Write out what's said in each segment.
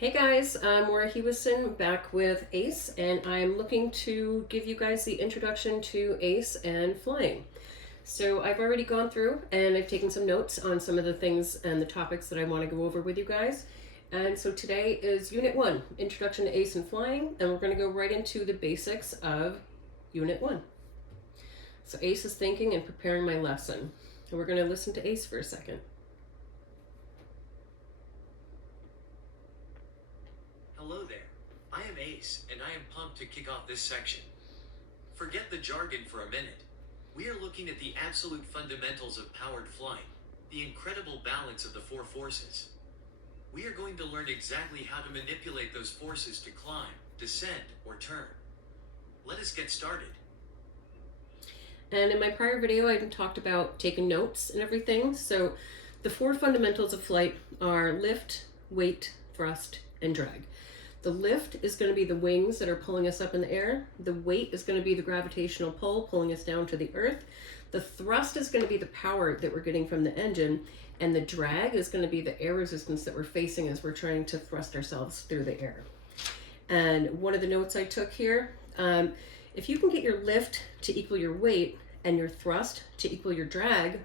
Hey guys, I'm Maura Hewison back with ACE, and I'm looking to give you guys the introduction to ACE and flying. So I've already gone through and I've taken some notes on some of the things and the topics that I want to go over with you guys. And so today is Unit 1, Introduction to ACE and Flying, and we're going to go right into the basics of Unit 1. So ACE is thinking and preparing my lesson. And we're going to listen to ACE for a second. Hello there, I am Ace, and I am pumped to kick off this section. Forget the jargon for a minute. We are looking at the absolute fundamentals of powered flying, the incredible balance of the four forces. We are going to learn exactly how to manipulate those forces to climb, descend, or turn. Let us get started. And in my prior video, I talked about taking notes and everything. So the four fundamentals of flight are lift, weight, thrust, and drag. The lift is going to be the wings that are pulling us up in the air. The weight is going to be the gravitational pull pulling us down to the earth. The thrust is going to be the power that we're getting from the engine. And the drag is going to be the air resistance that we're facing as we're trying to thrust ourselves through the air. And one of the notes I took here, if you can get your lift to equal your weight and your thrust to equal your drag,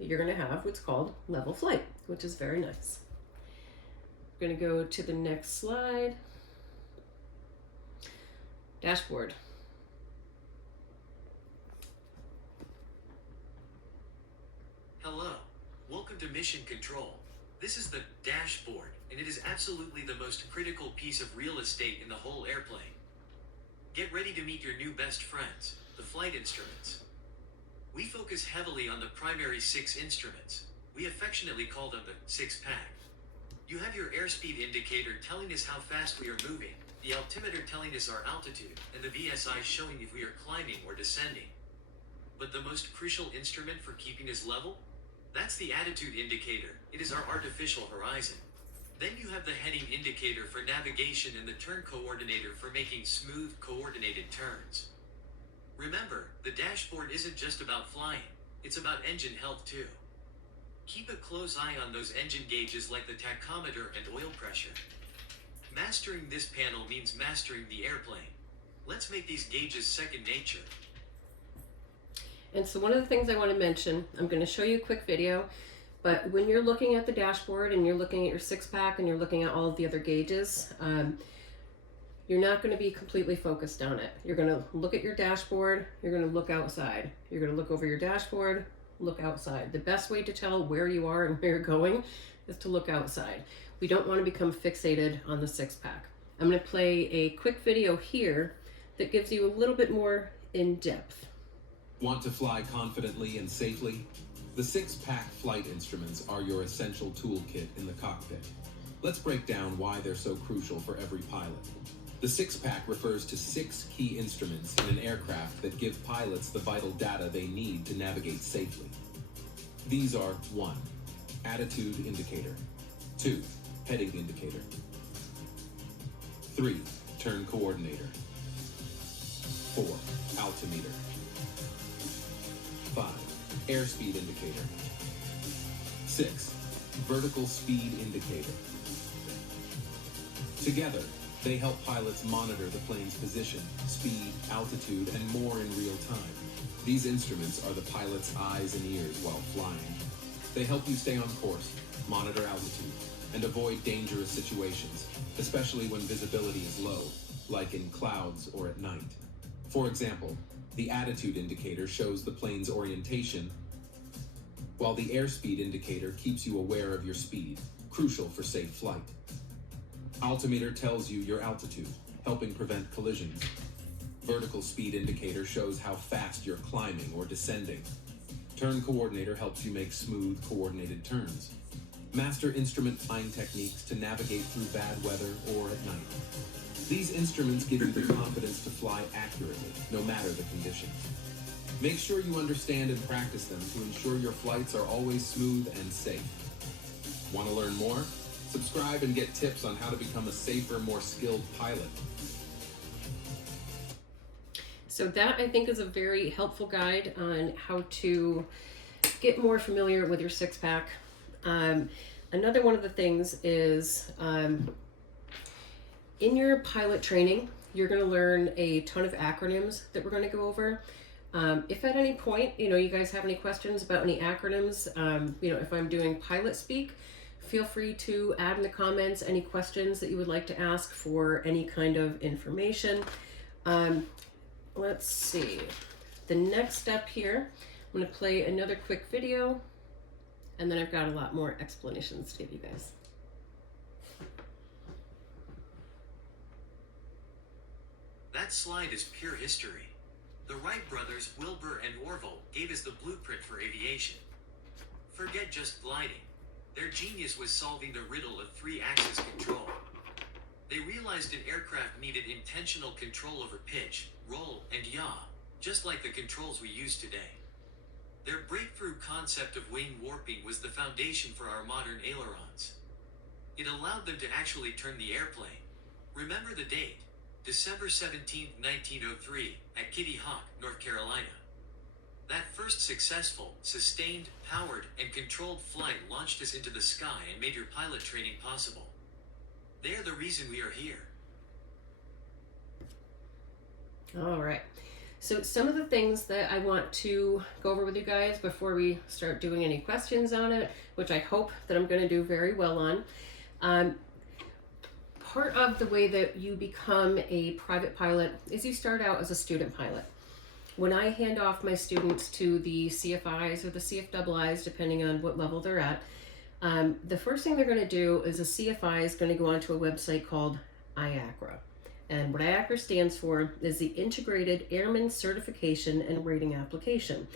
you're going to have what's called level flight, which is very nice. I'm going to go to the next slide. Dashboard. Hello, welcome to Mission Control. This is the dashboard, and it is absolutely the most critical piece of real estate in the whole airplane. Get ready to meet your new best friends, the flight instruments. We focus heavily on the primary 6 instruments. We affectionately call them the 6-pack. You have your airspeed indicator telling us how fast we are moving, the altimeter telling us our altitude, and the VSI showing if we are climbing or descending. But the most crucial instrument for keeping us level? That's the attitude indicator. It is our artificial horizon. Then you have the heading indicator for navigation and the turn coordinator for making smooth, coordinated turns. Remember, the dashboard isn't just about flying, it's about engine health too. Keep a close eye on those engine gauges like the tachometer and oil pressure. Mastering this panel means mastering the airplane. Let's make these gauges second nature. And so one of the things I want to mention, I'm going to show you a quick video, but when you're looking at the dashboard and you're looking at your 6-pack and you're looking at all of the other gauges, you're not going to be completely focused on it. You're going to look at your dashboard, you're going to look outside. You're going to look over your dashboard, look outside. The best way to tell where you are and where you're going is to look outside. We don't want to become fixated on the 6-pack. I'm going to play a quick video here that gives you a little bit more in depth. Want to fly confidently and safely? The 6-pack flight instruments are your essential toolkit in the cockpit. Let's break down why they're so crucial for every pilot. The 6-pack refers to 6 key instruments in an aircraft that give pilots the vital data they need to navigate safely. These are 1. Attitude indicator. 2. Heading indicator. 3. Turn coordinator. 4. Altimeter. 5. Airspeed indicator. 6. Vertical speed indicator. Together, they help pilots monitor the plane's position, speed, altitude, and more in real time. These instruments are the pilot's eyes and ears while flying. They help you stay on course, monitor altitude, and avoid dangerous situations, especially when visibility is low, like in clouds or at night. For example, the attitude indicator shows the plane's orientation, while the airspeed indicator keeps you aware of your speed, crucial for safe flight. Altimeter tells you your altitude, helping prevent collisions. Vertical speed indicator shows how fast you're climbing or descending. Turn coordinator helps you make smooth, coordinated turns. Master instrument flying techniques to navigate through bad weather or at night. These instruments give you the confidence to fly accurately, no matter the conditions. Make sure you understand and practice them to ensure your flights are always smooth and safe. Want to learn more? Subscribe and get tips on how to become a safer, more skilled pilot. So that, I think, is a very helpful guide on how to get more familiar with your 6-pack. Another one of the things is In your pilot training, you're going to learn a ton of acronyms that we're going to go over. If at any point, you guys have any questions about any acronyms, if I'm doing pilot speak, feel free to add in the comments any questions that you would like to ask for any kind of information. Let's see. The next step here, I'm going to play another quick video, and then I've got a lot more explanations to give you guys. That slide is pure history. The Wright brothers, Wilbur and Orville, gave us the blueprint for aviation. Forget just gliding. Their genius was solving the riddle of three-axis control. They realized an aircraft needed intentional control over pitch, roll, and yaw, just like the controls we use today. Their breakthrough concept of wing warping was the foundation for our modern ailerons. It allowed them to actually turn the airplane. Remember the date? December 17, 1903, at Kitty Hawk, North Carolina. That first successful, sustained, powered, and controlled flight launched us into the sky and made your pilot training possible. They are the reason we are here. All right. So some of the things that I want to go over with you guys before we start doing any questions on it, which I hope that I'm going to do very well on. Part of the way that you become a private pilot is you start out as a student pilot. When I hand off my students to the CFIs or the CFIIs, depending on what level they're at, the first thing they're going to do is a CFI is going to go onto a website called IACRA. And what IACRA stands for is the Integrated Airman Certification and Rating Application.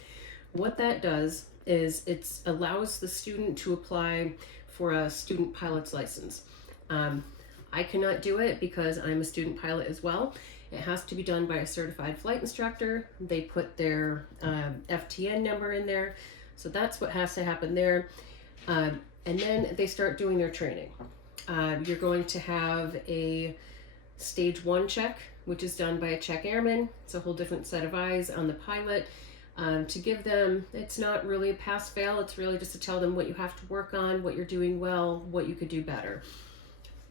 What that does is it allows the student to apply for a student pilot's license. I cannot do it because I'm a student pilot as well. It has to be done by a certified flight instructor. They put their FTN number in there. So that's what has to happen there. And then they start doing their training. You're going to have a stage 1 check, which is done by a check airman. It's a whole different set of eyes on the pilot to give them, it's not really a pass fail. It's really just to tell them what you have to work on, what you're doing well, what you could do better.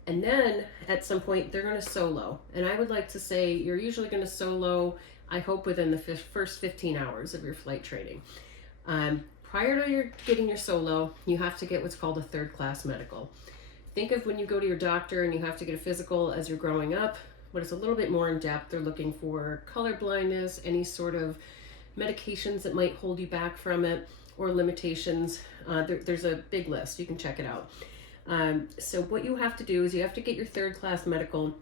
And then at some point they're going to solo. And I would like to say you're usually going to solo, I hope, within the first 15 hours of your flight training. Prior to your getting your solo, you have to get what's called a third-class medical. Think of when you go to your doctor and you have to get a physical as you're growing up, but it's a little bit more in depth. They're looking for color blindness, any sort of medications that might hold you back from it, or limitations. There's a big list. You can check it out. So what you have to do is you have to get your third-class medical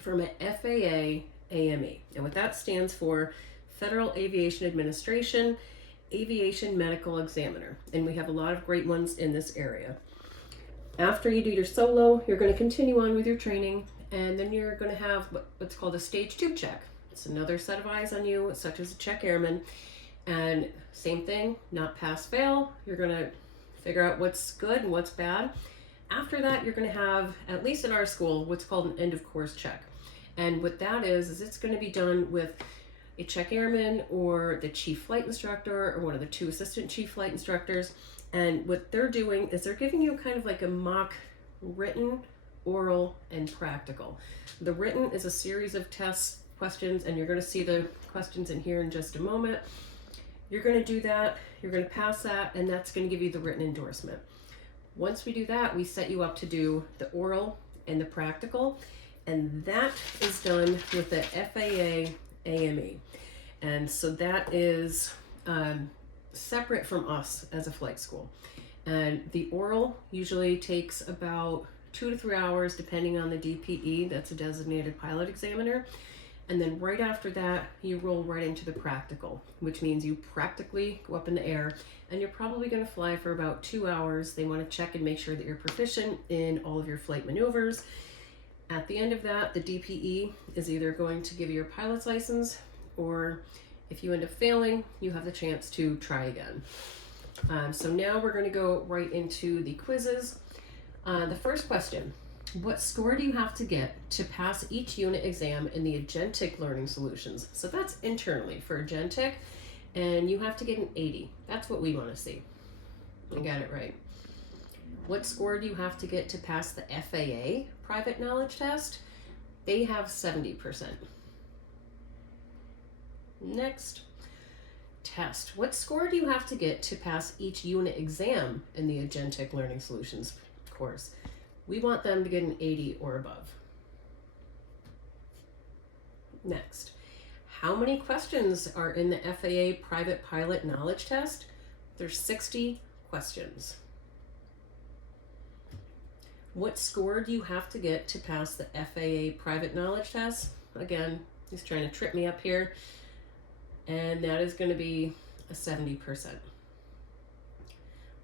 from an FAA AME. And what that stands for, Federal Aviation Administration Aviation Medical Examiner. And we have a lot of great ones in this area. After you do your solo, you're going to continue on with your training, and then you're going to have what's called a stage 2 check. It's another set of eyes on you, such as a check airman. And same thing, not pass fail. You're going to figure out what's good and what's bad. After that, you're going to have, at least in our school, what's called an end of course check. And what that is it's going to be done with a check airman or the chief flight instructor or one of the 2 assistant chief flight instructors. And what they're doing is they're giving you kind of like a mock written, oral, and practical. The written is a series of test questions, and you're going to see the questions in here in just a moment. You're going to do that, you're going to pass that, and that's going to give you the written endorsement. Once we do that, we set you up to do the oral and the practical, and that is done with the FAA AME. And so that is separate from us as a flight school. And the oral usually takes about 2 to 3 hours, depending on the DPE, that's a designated pilot examiner. And then right after that, you roll right into the practical, which means you practically go up in the air, and you're probably going to fly for about 2 hours. They want to check and make sure that you're proficient in all of your flight maneuvers. At the end of that, the DPE is either going to give you your pilot's license, or if you end up failing, you have the chance to try again. So now we're going to go right into the quizzes. The first question: what score do you have to get to pass each unit exam in the Agentic Learning Solutions? So that's internally for Agentic, and you have to get an 80. That's what we want to see. I got it right. What score do you have to get to pass the FAA Private Knowledge Test? They have 70%. Next, test. What score do you have to get to pass each unit exam in the Agentic Learning Solutions course? We want them to get an 80 or above. Next, how many questions are in the FAA Private Pilot Knowledge Test? There's 60 questions. What score do you have to get to pass the FAA Private Knowledge Test? Again, he's trying to trip me up here. And that is going to be a 70%.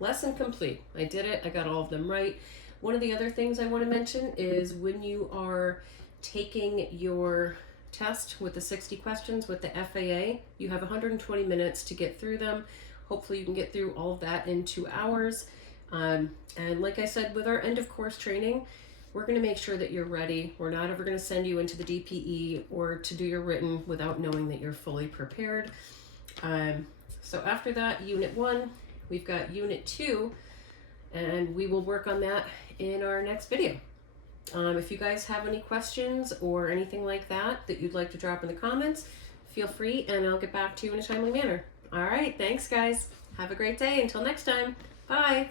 Lesson complete. I did it. I got all of them right. One of the other things I want to mention is when you are taking your test with the 60 questions with the FAA, you have 120 minutes to get through them. Hopefully you can get through all of that in 2 hours. And like I said, with our end of course training, we're going to make sure that you're ready. We're not ever going to send you into the DPE or to do your written without knowing that you're fully prepared. So after that, Unit 1, we've got Unit 2, and we will work on that in our next video. If you guys have any questions or anything like that you'd like to drop in the comments, feel free and I'll get back to you in a timely manner. All right, thanks guys. Have a great day. Until next time. Bye.